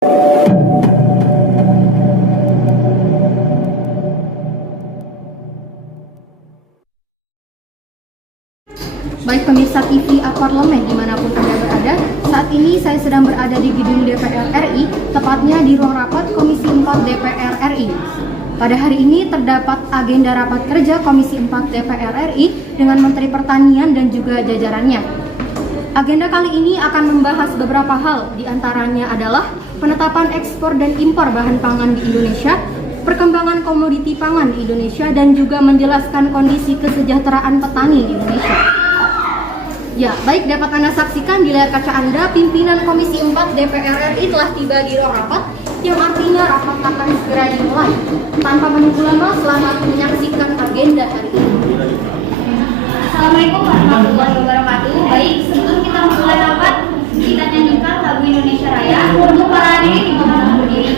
Baik pemirsa TV Parlemen dimanapun Anda berada, saat ini saya sedang berada di gedung DPR RI, tepatnya di ruang rapat Komisi 4 DPR RI. Pada hari ini terdapat agenda rapat kerja Komisi 4 DPR RI dengan Menteri Pertanian dan juga jajarannya. Agenda kali ini akan membahas beberapa hal, diantaranya adalah penetapan ekspor dan impor bahan pangan di Indonesia, perkembangan komoditi pangan di Indonesia, dan juga menjelaskan kondisi kesejahteraan petani di Indonesia. Ya, baik, dapat Anda saksikan di layar kaca Anda, pimpinan Komisi 4 DPR RI telah tiba di ruang rapat, yang artinya rapat akan segera dimulai. Tanpa menunggu lama, selamat menyaksikan agenda hari ini. Assalamualaikum warahmatullahi wabarakatuh. Baik, sebelum kita mulai rapat, kita nyanyikan lagu Indonesia Raya. Untuk para hadirin dimohon berdiri.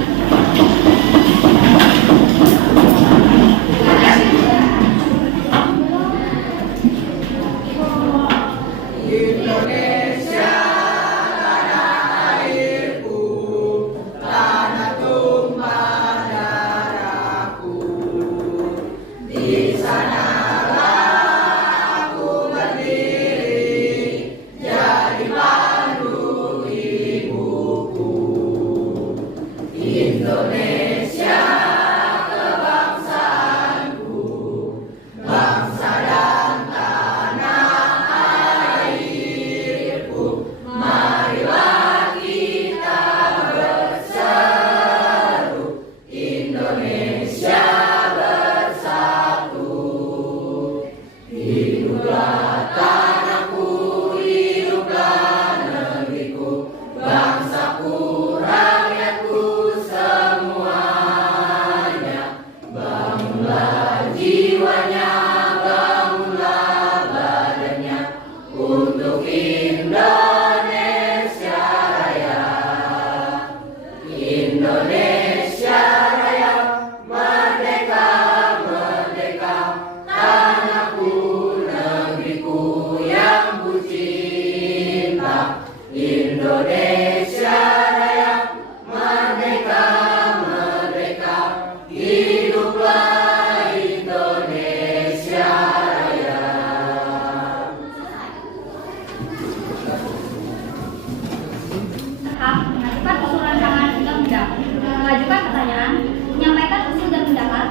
Mengajukan usulan rancangan undang-undang, mengajukan pertanyaan, menyampaikan usul dan pendapat,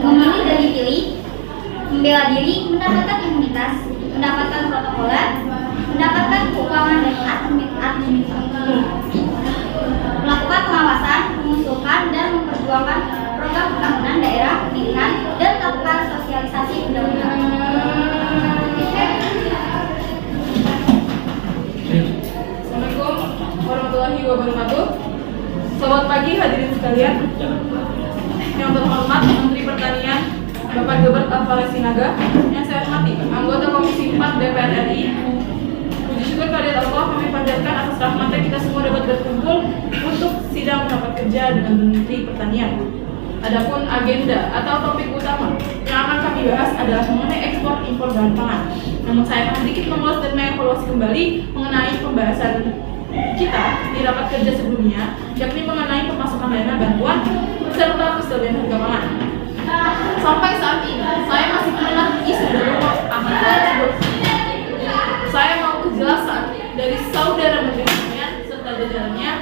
memilih dan dipilih, membela diri, mendapatkan imunitas, mendapatkan protokoler, mendapatkan keuangan dan administrasi, melakukan pengawasan, mengusulkan dan memperjuangkan program pembangunan daerah pemilihan dan melakukan sosialisasi undang-undang. Warahmatullahi wabarakatuh. Selamat pagi hadirin sekalian. Yang terhormat Menteri Pertanian Bapak Gilbert Alvarez Sinaga, yang saya hormati anggota Komisi 4 DPR RI. Puji syukur kehadirat Allah kami panjatkan atas rahmatnya kita semua dapat berkumpul untuk sidang rapat kerja dengan Menteri Pertanian. Adapun agenda atau topik utama yang akan kami bahas adalah mengenai ekspor impor bahan pangan. Namun saya akan sedikit mengulas dan mengevaluasi kembali mengenai pembahasan kita di rapat kerja sebelumnya, yakni mengenai pemasukan dana bantuan serta kestabilan harga pangan. Sampai saat ini, saya masih mendengar isu dari ahli tersebut. Saya mau kejelasan dari saudara Menteri Pertanian serta jajarannya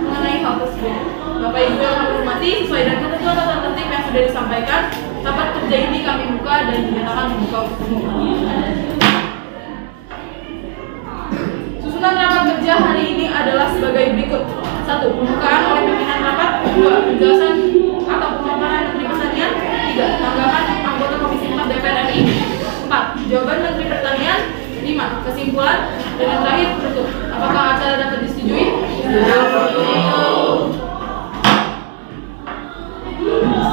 mengenai hal tersebut. Bapak Ibu yang kami hormati, sesuai dengan ketentuan tata tertib yang sudah disampaikan, rapat kerja ini kami buka dan dinyatakan dibuka untuk umum. Susunan rapat kerja hari ini adalah sebagai berikut. 1. Pembukaan oleh pimpinan rapat. 2. Penjelasan atau pemaparan Menteri Pertanian. 3. Tanggapan anggota Komisi 4 DPR RI. 4. Jawaban Menteri Pertanian. 5. Kesimpulan. Dan yang terakhir penutup. Apakah acara dapat disetujui?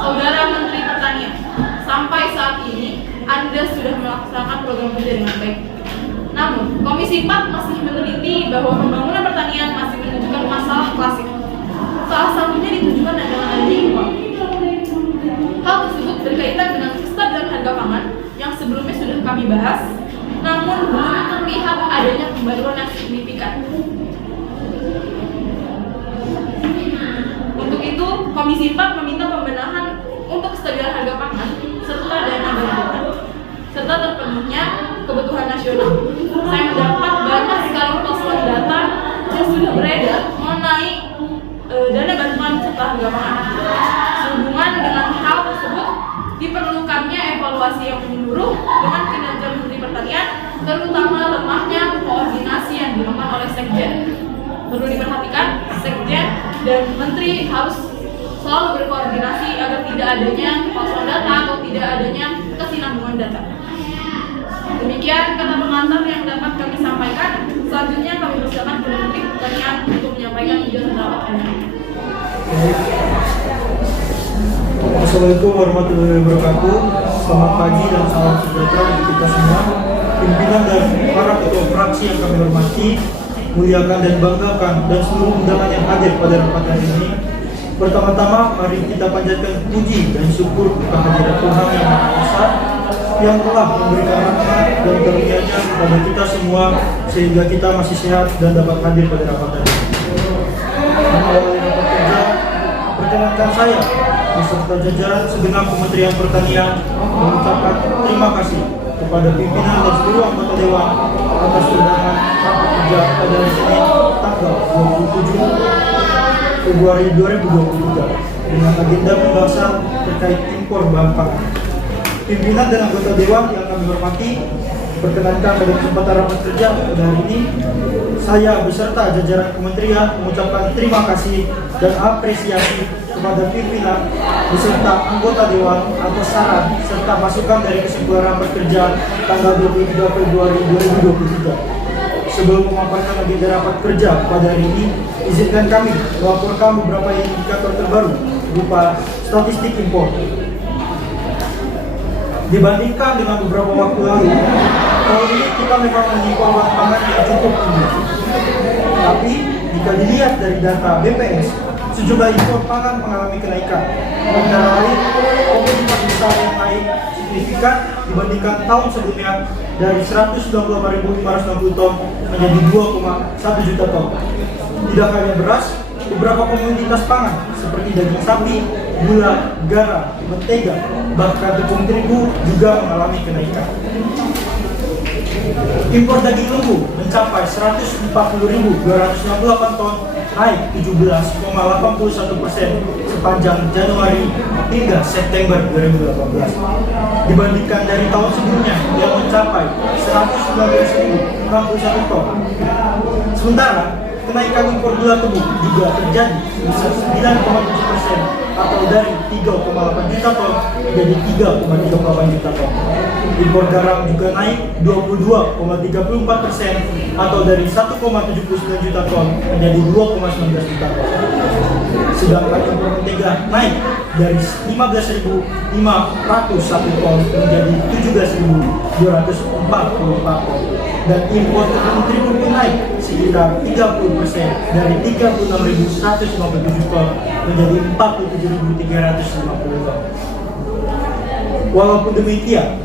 Saudara Menteri Pertanian, sampai saat ini Anda sudah melaksanakan program kerja dengan baik. Namun, Komisi 4 masih meneliti bahwa pembangunan pertanian masih menunjukkan masalah klasik. Salah satunya ditunjukkan dengan adanya impor. Hal tersebut berkaitan dengan kestabilan harga pangan yang sebelumnya sudah kami bahas, namun belum terlihat adanya pembaruan yang signifikan. Komisi 4 meminta pembenahan untuk kestabilan harga pangan serta dana bantuan serta terpenuhnya kebutuhan nasional. Saya mendapat banyak sekali poster data yang sudah beredar mengenai dana bantuan serta harga pangan. Sehubungan dengan hal tersebut, diperlukannya evaluasi yang menyeluruh dengan kinerja Menteri Pertanian, terutama lemahnya koordinasi yang dilakukan oleh Sekjen. Perlu diperhatikan, Sekjen dan Menteri harus selalu berkoordinasi agar tidak adanya kekosongan data atau tidak adanya kesinambungan data. Demikian kata pengantar yang dapat kami sampaikan. Selanjutnya kami persilakan kepada Menteri Pertanian untuk menyampaikan penjelasan rapat. Assalamualaikum warahmatullahi wabarakatuh. Selamat pagi dan salam sejahtera bagi kita semua. Pimpinan dan para ketua fraksi yang kami hormati, muliakan dan banggakan, dan seluruh undangan yang hadir pada rapat hari ini. Pertama-tama, mari kita panjatkan puji dan syukur kehadirat Tuhan yang Maha Esa yang telah memberikan rahmat dan karunia-Nya kepada kita semua sehingga kita masih sehat dan dapat hadir pada rapat hari ini. Mengawali rapat kerja, perkenankan saya beserta jajaran segenap Kementerian Pertanian mengucapkan terima kasih kepada pimpinan dan seluruh anggota Dewan atas undangan rapat kerja pada hari Senin tanggal 27 Februari 2023 dengan agenda pembahasan terkait impor bahan pangan. Pimpinan dan anggota Dewan yang kami hormati, perkenankan pada kesempatan rapat kerja pada hari ini, saya beserta jajaran kementerian mengucapkan terima kasih dan apresiasi kepada pimpinan beserta anggota Dewan atas saran serta masukan dari kesimpulan rapat kerja tanggal 23 Februari 2023. Sebelum memaparkan agenda rapat kerja pada hari ini, izinkan kami melaporkan beberapa indikator terbaru berupa statistik impor. Dibandingkan dengan beberapa waktu lalu, tahun ini kita memang mengimpor bahan pangan yang cukup tinggi. Tapi jika dilihat dari data BPS, sejumlah impor pangan mengalami kenaikan. Antara lain, komoditas besar yang naik signifikan dibandingkan tahun sebelumnya dari 198.560 ton menjadi 2,1 juta ton. Tidak hanya beras, beberapa komoditas pangan seperti daging sapi, gula, garam, mentega, bahkan tepung terigu juga mengalami kenaikan. Impor daging lembu mencapai 140.268 ton, naik 17,81% sepanjang Januari hingga September 2018. Dibandingkan dari tahun sebelumnya yang mencapai 119.061 ton. Sementara kenaikan impor gula tebu juga terjadi sebesar 9,7% atau dari 3,8 juta ton menjadi 3,38 juta ton. Impor garam juga naik 22,34% atau dari 1,79 juta ton menjadi 2,19 juta ton. Sedangkan impor mentega naik dari 15.501 ton menjadi 17.244 ton. Dan impor tepung terigu pun naik sekitar 30% dari 36.157 ton menjadi 47.350 ton. Walaupun demikian,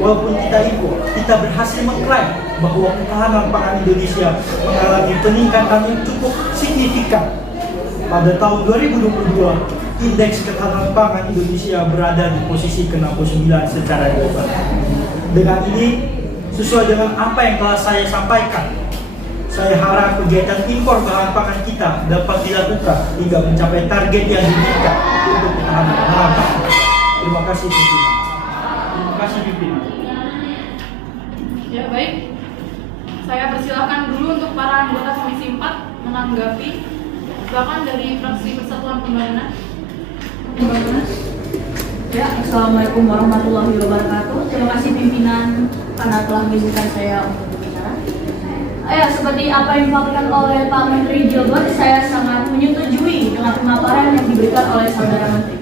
walaupun kita impor, kita berhasil mengklaim bahwa ketahanan pangan Indonesia mengalami peningkatan yang cukup signifikan. Pada tahun 2022, indeks ketahanan pangan Indonesia berada di posisi ke-69 secara global. Dengan ini, sesuai dengan apa yang telah saya sampaikan, saya harap kegiatan impor bahan pangan kita dapat dilakukan hingga mencapai target yang diinginkan untuk ketahanan bahan pangan. Terima kasih pimpinan. Terima kasih pimpinan. Ya baik, saya persilahkan dulu untuk para anggota Komisi 4 menanggapi. Silakan dari fraksi Persatuan Pembangunan. Ya, Assalamualaikum warahmatullahi wabarakatuh. Terima kasih pimpinan karena telah mengizinkan saya untuk berbicara. Ya, seperti apa yang disampaikan oleh Pak Menteri Gilbert, saya sangat menyetujui dengan pemaparan yang diberikan oleh saudara Menteri.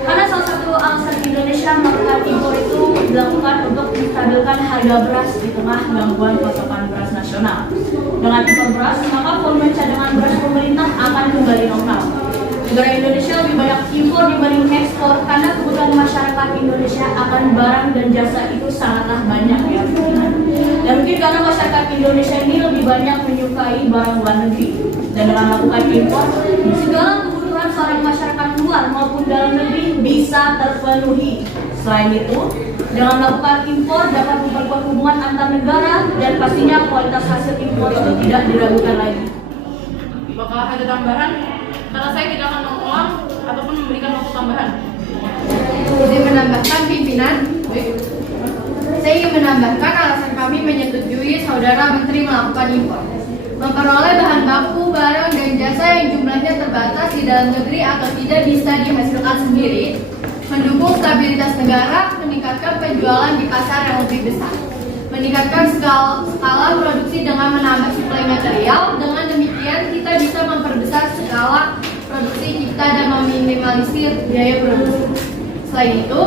Karena salah satu alasan Indonesia melakukan impor itu dilakukan untuk menstabilkan harga beras di tengah gangguan pasokan beras nasional. Dengan impor beras, maka volume cadangan beras pemerintah akan kembali normal. Negara Indonesia lebih banyak impor dibanding ekspor karena kebutuhan masyarakat Indonesia akan barang dan jasa itu sangatlah banyak ya. Dan mungkin karena masyarakat Indonesia ini lebih banyak menyukai barang luar negeri dan dengan melakukan impor, segala kebutuhan seorang masyarakat luas bisa terpenuhi. Selain itu, dengan melakukan impor dapat memperkuat hubungan antar negara dan pastinya kualitas hasil impor itu tidak diragukan lagi. Apakah ada tambahan? Karena saya tidak akan mengulang ataupun memberikan waktu tambahan. Izin menambahkan pimpinan. Saya ingin menambahkan alasan kami menyetujui Saudara Menteri melakukan impor. Memperoleh bahan baku, barang, dan jasa yang jumlahnya terbatas di dalam negeri atau tidak bisa dihasilkan sendiri, mendukung stabilitas negara, meningkatkan penjualan di pasar yang lebih besar, meningkatkan skala produksi dengan menambah suplai material. Dengan demikian, kita bisa memperbesar skala produksi kita dan meminimalisir biaya produksi. Selain itu,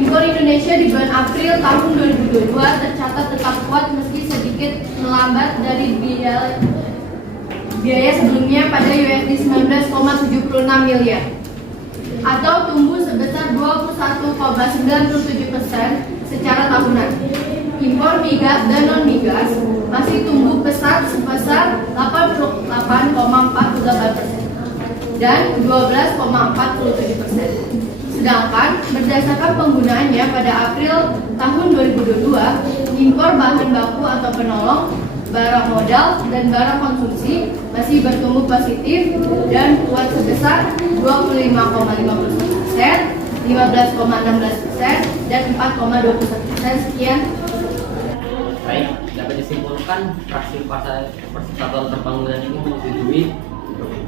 impor Indonesia di bulan April tahun 2022 tercatat tetap kuat meski sedikit melambat dari biaya sebelumnya pada USD 19,76 miliar atau tumbuh sebesar 21,97% secara tahunan. Impor migas dan non-migas masih tumbuh pesat sebesar 88,48% dan 12,47%. Sedangkan berdasarkan penggunaannya pada April tahun 2022, impor bahan baku atau penolong, barang modal, dan barang konsumsi masih bertumbuh positif dan kuat sebesar 25,51%, 15,16%, dan 4,21%. Sekian. Baik, dapat disimpulkan fraksi Partai Persatuan Pembangunan ini menyetujui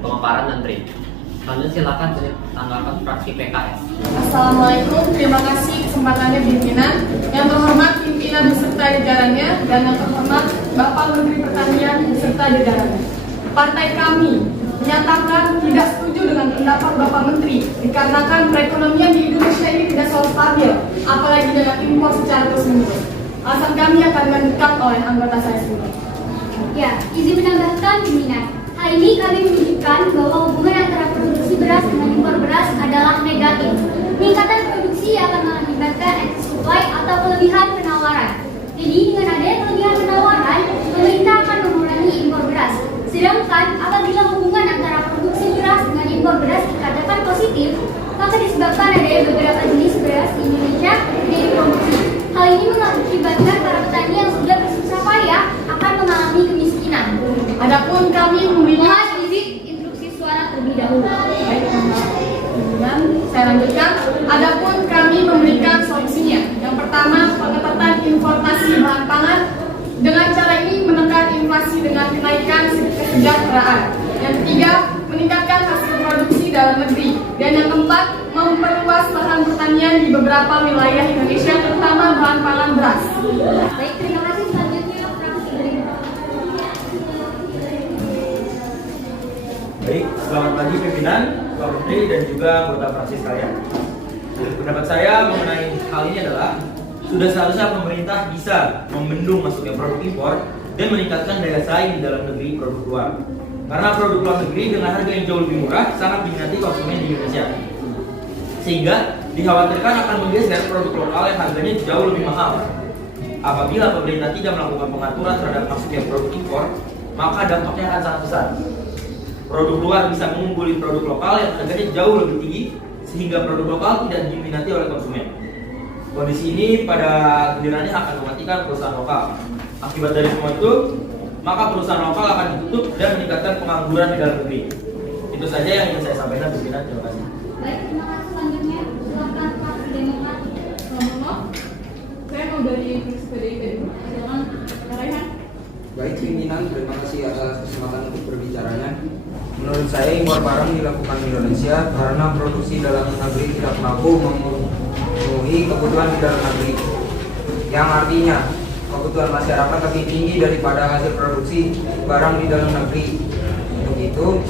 pemaparan menteri. Selanjutnya silakan tanggapan fraksi PKS. Assalamualaikum, terima kasih kesempatannya pimpinan. Yang terhormat pimpinan beserta jajarannya dan yang terhormat Bapak Menteri Pertanian beserta jajarannya. Partai kami menyatakan tidak setuju dengan pendapat Bapak Menteri dikarenakan perekonomian di Indonesia ini tidak selalu stabil, apalagi dengan impor secara terus-menerus. Alasan kami akan dilanjutkan oleh anggota saya sendiri. Ya, izin menambahkan pimpinan. Hal ini kami menunjukkan bahwa hubungan antara produksi beras dengan impor beras adalah negatif. Peningkatan produksi akan mengakibatkan excess supply atau kelebihan penawaran. Jadi dengan adanya kelebihan penawaran, pemerintah akan mengurangi impor beras. Sedangkan apabila hubungan antara produksi beras dengan impor beras dikatakan positif, maka disebabkan adanya beberapa jenis beras di Indonesia tidak diproduksi. Hal ini mengakibatkan para petani yang sudah bersusah payah akan mengalami kemiskinan. Adapun kami memberikan Mohon izin instruksi suara terlebih dahulu. Baik, dan saya lanjutkan. Adapun kami memberikan solusinya. Yang pertama, pengetatan importasi bahan pangan. Dengan cara ini menekan inflasi dengan kenaikan kesejahteraan. Yang ketiga, meningkatkan hasil produksi dalam negeri. Dan yang keempat, memperluas lahan pertanian di beberapa wilayah Indonesia, terutama bahan pangan beras. Baik, terima kasih. Selanjutnya fraksi Gerindra. Baik, selamat pagi pimpinan, Pak Menteri dan juga anggota fraksi sekalian. Pendapat saya mengenai hal ini adalah sudah seharusnya pemerintah bisa membendung masuknya produk impor dan meningkatkan daya saing di dalam negeri produk luar. Karena produk luar negeri dengan harga yang jauh lebih murah sangat diminati konsumen di Indonesia. Sehingga dikhawatirkan akan menggeser produk lokal yang harganya jauh lebih mahal. Apabila pemerintah tidak melakukan pengaturan terhadap masuknya produk impor, maka dampaknya akan sangat besar. Produk luar bisa mengungguli produk lokal yang harganya jauh lebih tinggi, sehingga produk lokal tidak diminati oleh konsumen. Kondisi ini pada gilirannya akan mematikan perusahaan lokal. Akibat dari semua itu, maka perusahaan lokal akan ditutup dan meningkatkan pengangguran di dalam negeri. Itu saja yang ingin saya sampaikan, pimpinan. Terima kasih. Baik, terima kasih. Selanjutnya silakan fraksi Demokrat. Saya mau dari fraksi PDIP. Silakan, Pak Raihan. Baik pimpinan, terima kasih atas kesempatan untuk berbicaranya. Menurut saya impor barang dilakukan di Indonesia karena produksi dalam negeri tidak mampu memenuhi kebutuhan di dalam negeri. Yang artinya kebutuhan masyarakat lebih tinggi daripada hasil produksi barang di dalam negeri. Untuk itu,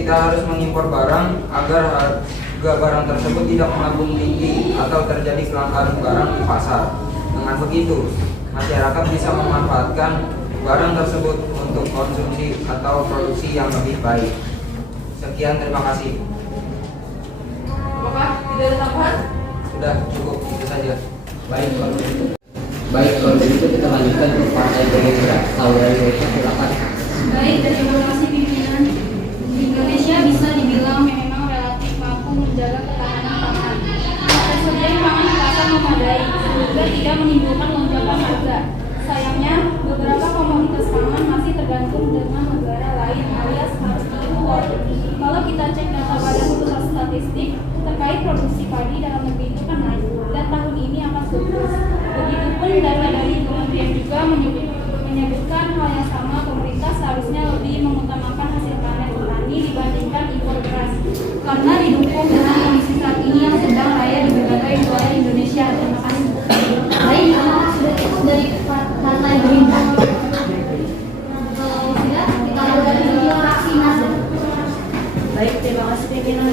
kita harus mengimpor barang agar harga barang tersebut tidak melambung tinggi atau terjadi kelangkaan barang di pasar. Dengan begitu, masyarakat bisa memanfaatkan barang tersebut untuk konsumsi atau produksi yang lebih baik. Sekian, terima kasih. Apakah tidak ada tambahan? Sudah cukup, itu saja. Baik, kalau begitu kita lanjutkan ke Partai Gerindra. Saudara Yosef, silakan. Baik, terima kasih pimpinan. Indonesia bisa dibilang memang relatif mampu menjaga ketahanan pangan. tidak menimbulkan lonjakan harga. Sayangnya, beberapa komoditas pangan masih tergantung dengan negara lain alias harus diimpor. Kalau kita cek data Badan Pusat Statistik terkait produksi padi dalam negeri itu kan naik dan tahun ini akan surplus. Begitupun data dari Kementerian juga menyebutkan hal yang sama, pemerintah seharusnya lebih mengutamakan hasil panen petani dibandingkan impor beras karena didukung dengan kondisi saat ini yang sedang raya di berbagai wilayah Indonesia. Terima kasih. Baik, sudah cukup dari partai Gerindra. Kalau tidak, kita mulai dari fraksi Nasdem. Baik, terima kasih pimpinan.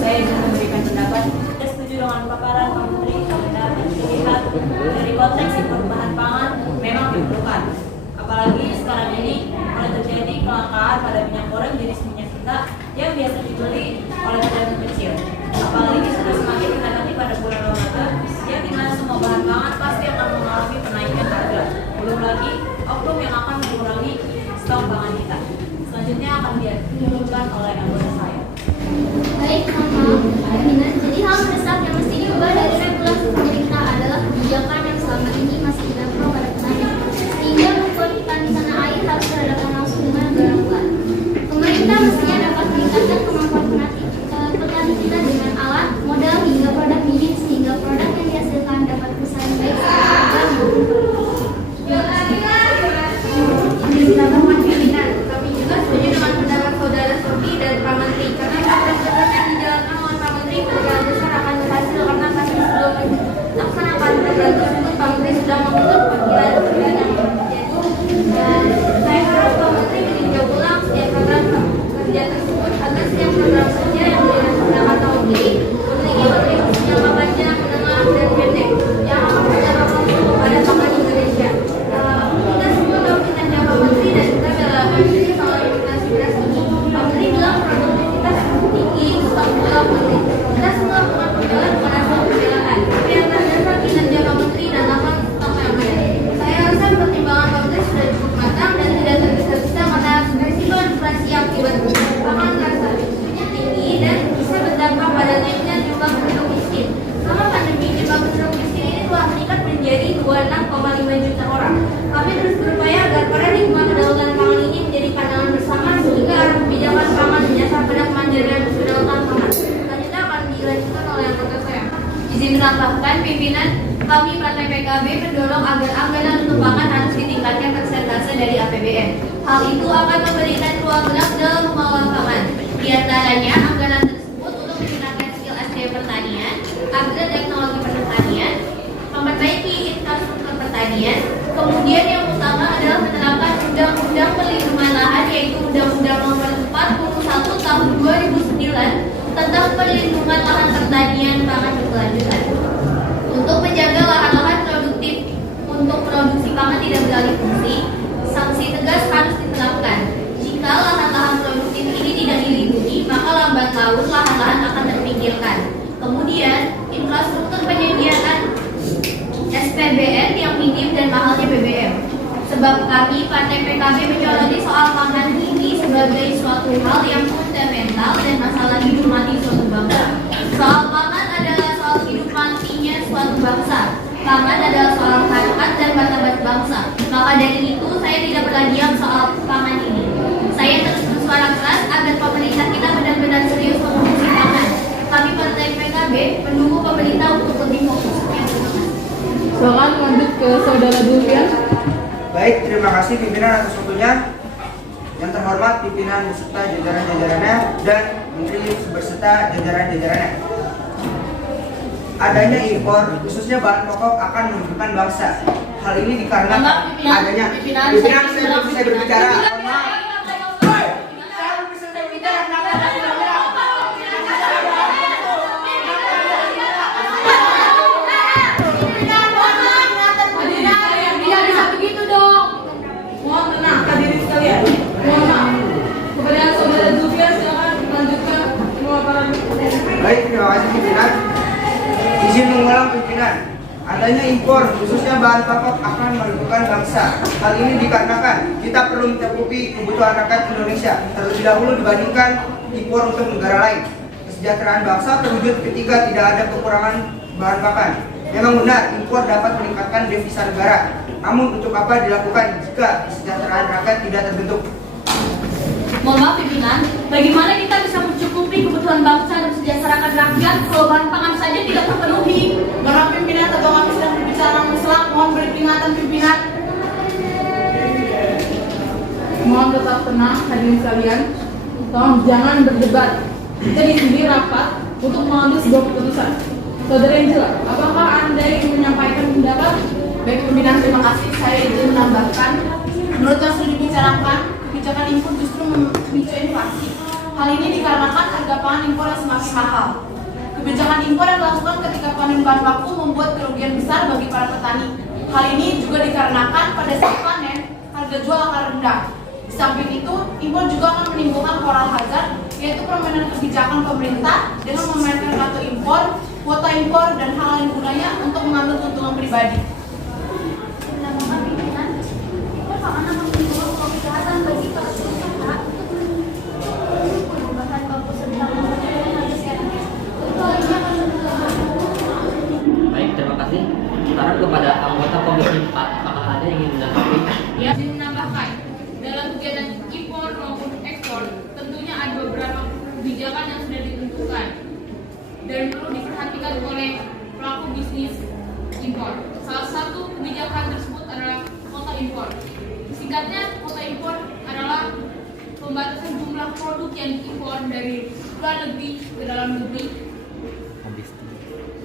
Saya ingin memberikan pendapat. Saya setuju dengan paparan Pak Menteri karena dilihat dari konteks impor bahan pangan memang diperlukan. Apalagi sekarang ini kalau terjadi kelangkaan pada minyak goreng jenis minyak kita yang biasa dibeli oleh pedagang kecil. Apalagi sudah semakin mendekati pada bulan Ramadan, yang dimana semua bahan pangan pasti akan mengalami kenaikan harga. Belum lagi oknum yang akan mengurangi stok pangan kita. Selanjutnya akan dilakukan oleh anggota saya. Baik, mohon maaf, pimpinan. Jadi hal mendesak yang mesti diubah dari regulasi pemerintah adalah kebijakan yang selama ini masih tidak pro pada petani, sehingga membuat petani tanah air harus berhadapan langsung dengan negara luar. Pemerintah mestinya dapat meningkatkan kemampuan petani kita dengan alat, modal hingga produk minim sehingga produk yang dihasilkan dapat bersaing baik secara harga maupun kualitas. Kami juga setuju dengan pendapat saudara Sofi dan Pak Menteri karena program yang dijalankan oleh Pak Menteri kemungkinan besar akan berhasil karena pasti sebelum melaksanakan program tersebut Pak Menteri sudah mengutuk panggilan yang terjadi. Dan saya harap Pak Menteri meninjau ulang setiap program kerja tersebut agar setiap program kerja yang dilaksanakan tahun ini memiliki kontribusi jangka panjang, menengah, dan pendek yang akan berdampak langsung kepada pangan Indonesia. Kita semua tahu kinerja Pak Menteri dan kita bela Menteri soal implementasi beras ini. Pak Menteri bilang produktivitas tinggi, stok pulau Menteri. Kita semua bukan pembelaan kepada suatu pembelaan, tapi yang terdasar kinerja Pak Menteri dan lapan stok yang ada. Saya rasa pertimbangan Pak Menteri sudah cukup matang dan tidak tergesa-gesa karena resiko inflasi yang akibat pangan rasa tinggi dan bisa berdampak pada naiknya jumlah penduduk miskin. Selama pandemi jumlah penduduk miskin ini telah meningkat menjadi 26,5 juta orang. Kami terus berupaya agar paradigma kedaulatan pangan ini menjadi pandangan bersama sehingga arah kebijakan pangan menyasar pada kemandirian kedaulatan pangan. Selanjutnya akan dilanjutkan oleh anggota saya. Izin menambahkan, pimpinan kami Partai PKB mendorong agar anggaran untuk pangan harus ditingkatkan persentase dari APBN. Hal itu akan memberikan ruang gerak dalam mengelola pangan. Di antaranya, anggaran tersebut untuk meningkatkan skill SDM pertanian, upgrade teknologi pertanian, memperbaiki infrastruktur pertanian. Kemudian yang utama adalah menerapkan Undang-Undang Perlindungan Lahan, yaitu Undang-Undang Nomor 41 Tahun 2009 tentang perlindungan lahan pertanian pangan berkelanjutan. Untuk menjaga lahan-lahan produktif untuk produksi pangan tidak beralih fungsi, sanksi tegas harus diterapkan. Jika lahan-lahan produktif ini tidak dilindungi, maka lambat laun lahan-lahan akan terpinggirkan. Kemudian, infrastruktur penyediaan SPBN yang minim dan mahalnya BBM. Sebab kami Partai PKB menyoroti soal pangan ini sebagai suatu hal yang fundamental dan masalah hidup mati suatu bangsa. Soal pangan adalah soal hidup matinya suatu bangsa. Pangan adalah soal harkat dan martabat bangsa. Maka dari itu saya tidak berdiam soal pangan ini. Saya terus bersuara keras agar pemerintah kita benar-benar serius mengurusi pangan. Kami Partai PKB menunggu pemerintah untuk lebih fokus. Silakan lanjut ke saudara Dulfian. Baik, terima kasih pimpinan atas waktunya. Yang terhormat pimpinan beserta jajaran-jajarannya dan menteri beserta jajaran-jajarannya. Adanya impor, khususnya bahan pokok akan merugikan bangsa. Hal ini dikarenakan adanya pimpinan saya belum bisa berbicara. Baik, terima kasih pimpinan. Izin mengulang pimpinan. Adanya impor, khususnya bahan pokok akan merugikan bangsa. Hal ini dikarenakan kita perlu mencukupi kebutuhan rakyat Indonesia terlebih dahulu dibandingkan impor untuk negara lain. Kesejahteraan bangsa terwujud ketika tidak ada kekurangan bahan pakan. Memang benar, impor dapat meningkatkan devisa negara. Namun untuk apa dilakukan jika kesejahteraan rakyat tidak terbentuk? Mohon maaf pimpinan, bagaimana kita bisa mencukupi kebutuhan bangsa dan sejahterakan rakyat kalau bahan pangan saja tidak terpenuhi? Para pimpinan atau kami sedang berbicara mutlak, mohon beri peringatan pimpinan. Mohon tetap tenang hadirin sekalian. Tolong jangan berdebat. Kita di sini rapat untuk mengambil sebuah keputusan. Saudara Angela, apakah Anda ingin menyampaikan pendapat? Baik pimpinan, terima kasih. Saya izin menambahkan. Menurut yang sudah dibicarakan, kebijakan impor justru memicu inflasi. Hal ini dikarenakan harga pangan impor yang semakin mahal. Kebijakan impor yang dilakukan ketika panen bahan baku membuat kerugian besar bagi para petani. Hal ini juga dikarenakan pada saat panen harga jual akan rendah. Di samping itu, impor juga akan menimbulkan moral hazard, yaitu permainan kebijakan pemerintah dengan memainkan kartu impor, kuota impor, dan hal lain gunanya untuk mengambil keuntungan pribadi. Baik, terima kasih. Saran kepada anggota Komisi 4, apakah ada yang ingin menanggapi? Ya, izin menambahkan, dalam kegiatan impor maupun ekspor, tentunya ada beberapa kebijakan yang sudah ditentukan dan perlu diperhatikan oleh pelaku bisnis impor. Salah satu kebijakan tersebut adalah kuota impor. Singkatnya, kuota impor adalah pembatasan jumlah produk yang diimpor dari luar negeri ke dalam negeri.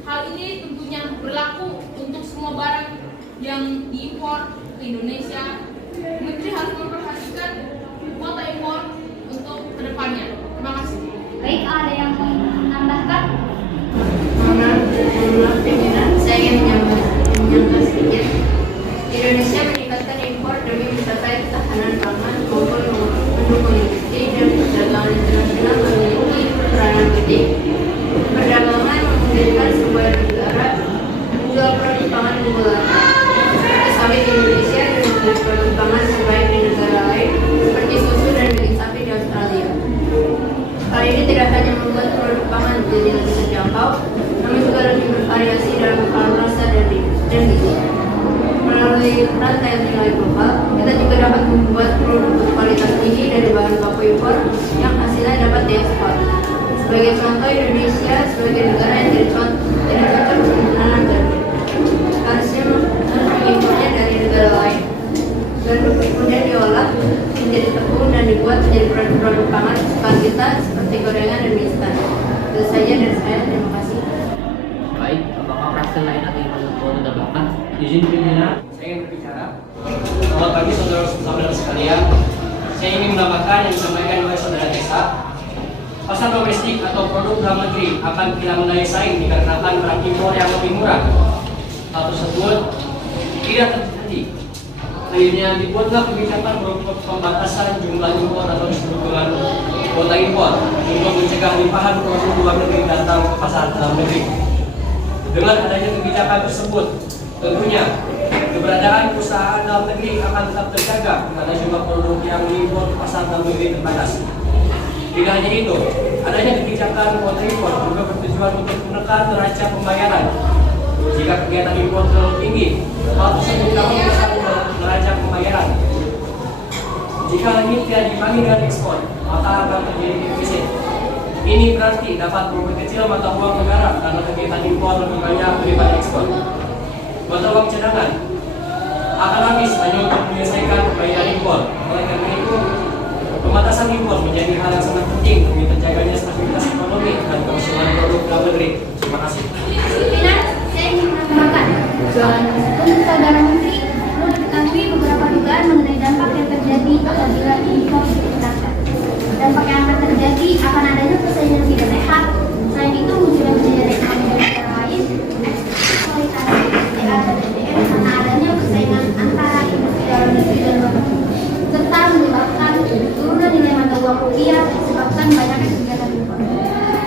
Hal ini tentunya berlaku untuk semua barang yang diimpor ke Indonesia. Menteri harus memperhatikan kuota impor untuk kedepannya. Terima kasih. Baik, ada yang mau menambahkan? Maaf pimpinan, saya ingin menyangka sedikit. Indonesia meningkatkan impor demi mencapai ketahanan pangan maupun mendukung industri dan perdagangan internasional memiliki peranan penting. Perdagangan memungkinkan sebuah negara menjual produk pangan unggulan seperti sawit di Indonesia dan membeli produk pangan terbaik di negara lain seperti susu dan daging sapi di Australia. Hal ini tidak hanya membuat produk pangan menjadi lebih terjangkau, namun juga lebih bervariasi dalam hal rasa dan gizi. Melalui rantai nilai global, kita juga dapat membuat produk berkualitas tinggi dari bahan baku impor yang hasilnya dapat diekspor. Sebagai contoh, Indonesia sebagai negara yang jadi contoh untuk menanam jagung, harusnya mengimpornya dari negara lain dan kemudian diolah menjadi tepung dan dibuat menjadi produk-produk pangan kesukaan kita seperti gorengan dan mie instan. Itu saja dari saya, terima kasih. Baik, apakah fraksi lain ada yang mau menambahkan? Izin pimpinan, saya ingin berbicara. Selamat pagi saudara-saudara sekalian. Saya ingin menambahkan yang disampaikan oleh saudara Tessa. Pasar domestik atau produk dalam negeri akan kehilangan daya saing dikarenakan barang impor yang lebih murah. Hal tersebut tidak terjadi. Akhirnya dibuatlah kebijakan berupa pembatasan jumlah impor atau disebut dengan kuota impor untuk mencegah limpahan produk luar negeri datang ke pasar dalam negeri. Dengan adanya kebijakan tersebut, tentunya keberadaan perusahaan dalam negeri akan tetap terjaga karena jumlah produk yang diimpor ke pasar dalam negeri terbatas. Tidak hanya itu, adanya kebijakan kuota impor juga bertujuan untuk menekan neraca pembayaran. Jika kegiatan impor terlalu tinggi, hal tersebut dapat merusak neraca pembayaran. Jika ini tidak diimbangi dengan ekspor, maka akan terjadi defisit. Ini berarti dapat memperkecil mata uang negara karena kegiatan impor lebih banyak daripada ekspor. Mata uang cadangan akan habis hanya untuk menyelesaikan pembayaran impor. Oleh karena itu, pembatasan impor menjadi hal yang sangat penting demi terjaganya stabilitas ekonomi dan kelangsungan produk dalam negeri. Terima kasih. Pimpinan, saya ingin menambahkan. Untuk saudara Menteri, perlu diketahui beberapa dugaan mengenai dampak yang terjadi apabila impor ditingkatkan. Dampak yang akan terjadi akan adanya persaingan yang tidak sehat. Selain itu, munculnya biaya ekonomi dari negara lain, kualitas SDA dan SDM karena adanya persaingan antara industri dalam negeri dan luar negeri, serta menyebabkan turunan nilai mata uang rupiah disebabkan banyaknya kegiatan impor.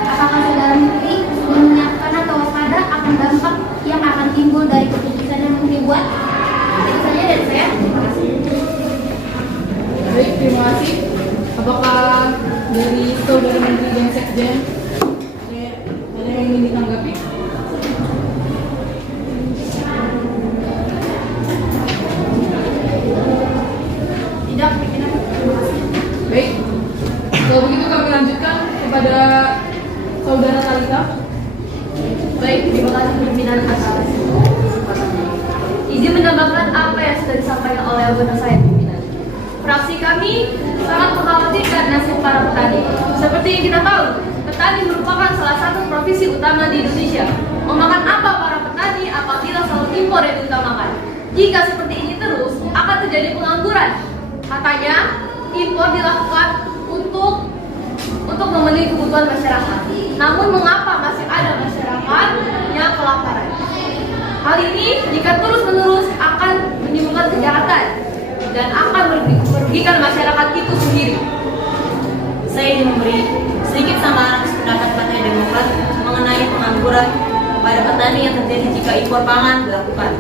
Apakah saudara Menteri menyiapkan atau waspada akan dampak yang akan timbul dari keputusan yang Menteri buat? Itu saja dari saya. Terima kasih. Baik, terima kasih. Apakah dari saudara Menteri dan Sekjen ada yang ingin ditanggapi? lanjutkan kepada Saudara Talita. Baik, terima kasih pimpinan atas kesempatannya. Izin menambahkan apa yang sudah disampaikan oleh anggota saya, pimpinan. Fraksi kami sangat mengkhawatirkan nasib para petani. Seperti yang kita tahu, petani merupakan salah satu profesi utama di Indonesia. Memakan apa para petani apabila selalu impor yang diutamakan? Jika seperti ini terus, akan terjadi pengangguran. Katanya, impor dilakukan untuk memenuhi kebutuhan masyarakat. Namun mengapa masih ada masyarakat yang kelaparan? Hal ini jika terus-menerus akan menimbulkan kejahatan dan akan merugikan masyarakat itu sendiri. Saya ingin memberi sedikit samaran pendapat Partai Demokrat mengenai pengangguran pada petani yang terjadi jika impor pangan dilakukan.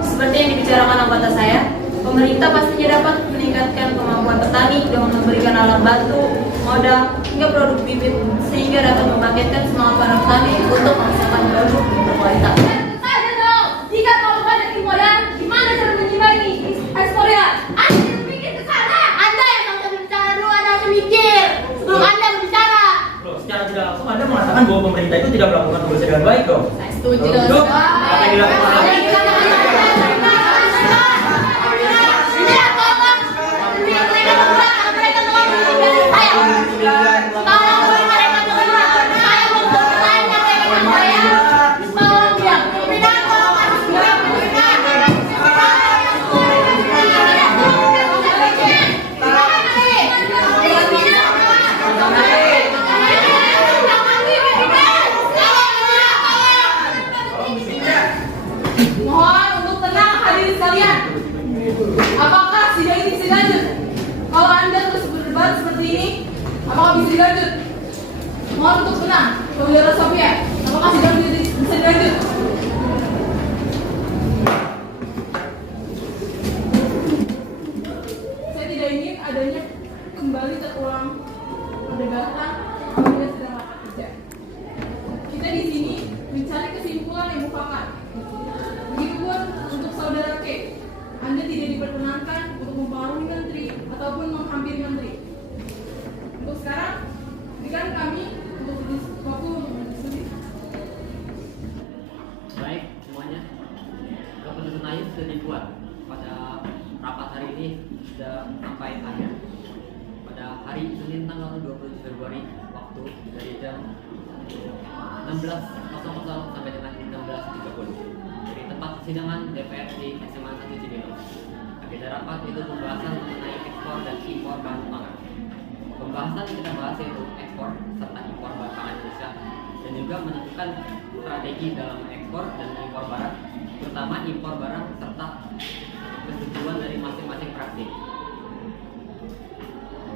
Seperti yang dibicarakan anggota saya, pemerintah pastinya dapat meningkatkan kemampuan petani dengan memberikan alat bantu, modal, hingga produk bibit sehingga dapat membangkitkan semangat para petani untuk menghasilkan produk berkualitas. Saja dong, jika kalau ada imporan, gimana cara menyimbangi ekspornya? Anda berpikir ke sana. Anda yang harus berbicara dulu, Anda harus mikir sebelum Anda berbicara. Loh, secara tidak langsung Anda mengatakan bahwa pemerintah itu tidak melakukan tugasnya dengan baik dong. Saya setuju. Kalau begitu, apa yang dilakukan oleh Mohon untuk tenang hadirin sekalian. Apakah sidang ini bisa dilanjut? Kalau Anda terus berdebat seperti ini, apakah bisa dilanjut? Mohon untuk tenang, Saudara Sofia. Apakah sidang ini bisa dilanjut? Saya tidak ingin adanya kembali terulang perdebatan apabila sedang rapat kerja. Kita di sini mencari kesimpulan yang mufakat. Begitupun untuk Saudara K. Anda tidak diperkenankan untuk mempengaruhi menteri ataupun menghampiri menteri. Untuk sekarang, berikan kami untuk waktu untuk berdiskusi. Baik semuanya, keputusan akhir sudah dibuat pada rapat hari ini sudah sampai akhir. Pada hari Senin tanggal 20 Februari waktu dari jam 16.00 sampai dengan 16.30 dari tempat persidangan DPR di SMA 1 Cibinong. Agenda rapat itu pembahasan mengenai ekspor dan impor bahan pangan. Pembahasan yang kita bahas yaitu ekspor serta impor bahan pangan Indonesia dan juga menentukan strategi dalam ekspor dan impor barang, terutama impor barang serta kesetujuan dari masing-masing fraksi.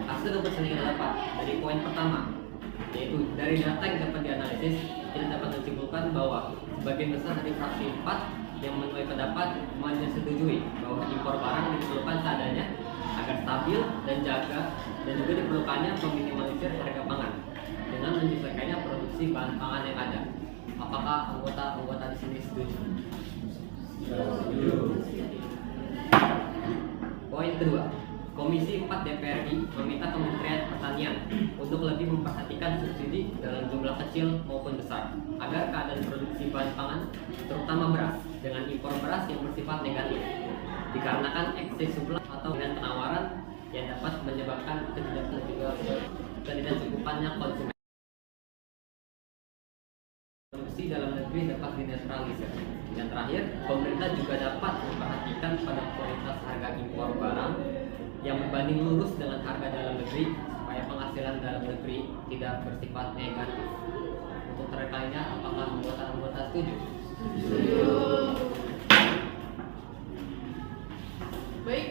Hasil keputusan yang kita dapat dari poin pertama, yaitu dari data yang dapat dianalisis, kita dapat menyimpulkan bahwa sebagian besar dari fraksi 4 yang menuai pendapat menyetujui bahwa impor barang diperlukan seadanya agar stabil dan juga diperlukannya meminimalisir harga pangan dengan menyesuaikannya produksi bahan pangan yang ada. Apakah anggota di sini setuju? Poin kedua, Komisi 4 DPR RI meminta Kementerian Pertanian untuk lebih memperhatikan subsidi dalam jumlah kecil maupun besar agar keadaan produksi bahan pangan, terutama beras, dengan impor beras yang bersifat negatif dikarenakan excess supply atau dengan penawaran yang dapat menyebabkan ketidakcukupannya konsumen. Produksi dalam negeri dapat dinetralisir. Yang terakhir, pemerintah juga dapat memperhatikan pada kualitas harga impor barang yang berbanding lurus dengan harga dalam negeri supaya penghasilan dalam negeri tidak bersifat negatif. Untuk terkaitnya, apakah anggota setuju? Baik,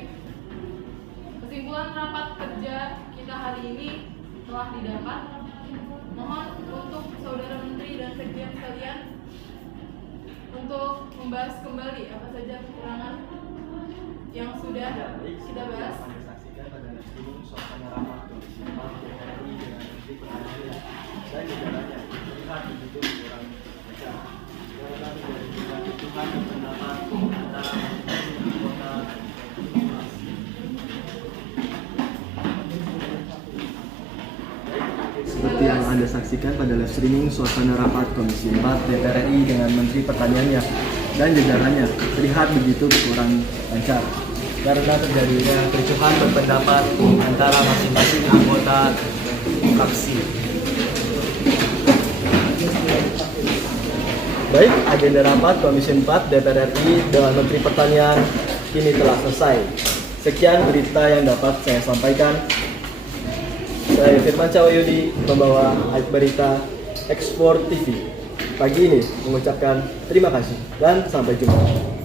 kesimpulan rapat kerja kita hari ini telah didapat. Mohon untuk Saudara Menteri dan Sekjen sekalian untuk membahas kembali apa saja kekurangan yang sudah kita bahas. yang Anda saksikan pada live streaming suasana rapat Komisi 4 DPR RI dengan Menteri Pertaniannya dan jajarannya terlihat begitu kurang lancar karena terjadinya kericuhan berpendapat antara masing-masing anggota fraksi. Baik, agenda rapat Komisi 4 DPR RI dengan Menteri Pertanian kini telah selesai. Sekian berita yang dapat saya sampaikan. Saya Firman Cahyudi membawa berita Ekspor TV. Pagi ini mengucapkan terima kasih dan sampai jumpa.